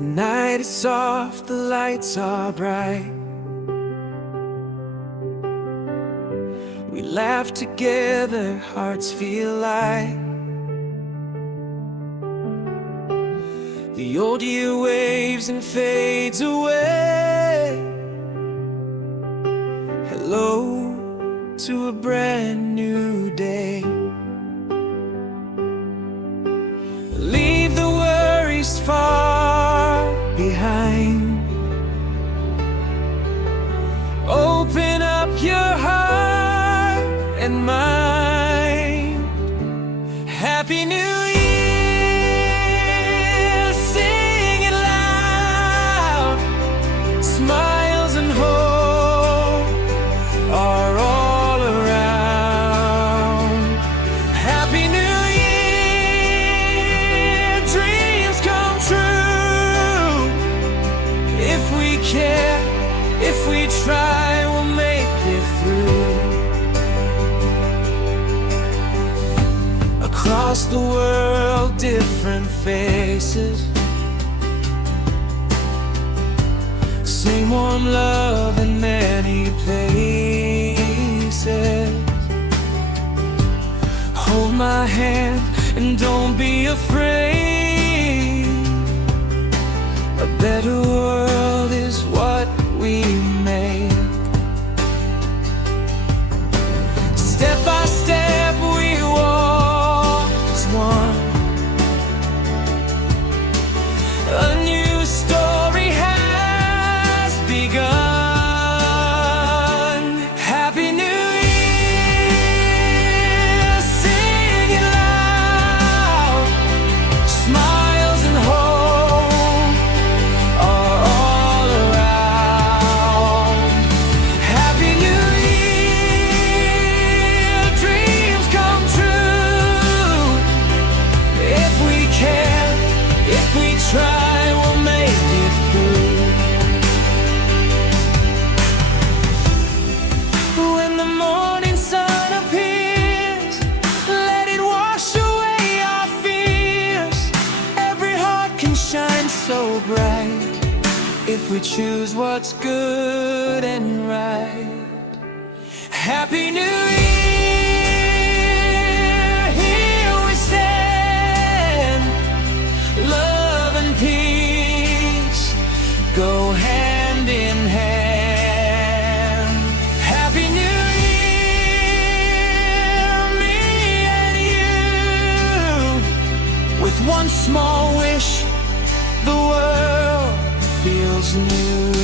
The night is soft, the lights are bright. We laugh together, hearts feel light. The old year waves and fades away. Hello to a brand new day. Leave the worries far behind. Open up your heart and mind. Happy New Year, sing it loud. Smiles and hope are all around. Happy New Year, dreams come true. If we care, if we try, we'll make it through. Across the world, different faces. Same warm love in many places. Hold my hand and don't be afraid. A better world is what we make. Step by step we walk as one. A new story has begun. Happy New Year, sing it loud. Smiles and hope are all around. Happy New Year, dreams come true. If we can, if we try, we'll make it through. When the morning sun appears, let it wash away our fears. Every heart can shine so bright if we choose what's good and right. Happy New Year, here we stand. Love and peace go hand in hand. Happy New Year, me and you. With one small wish, the world feels new.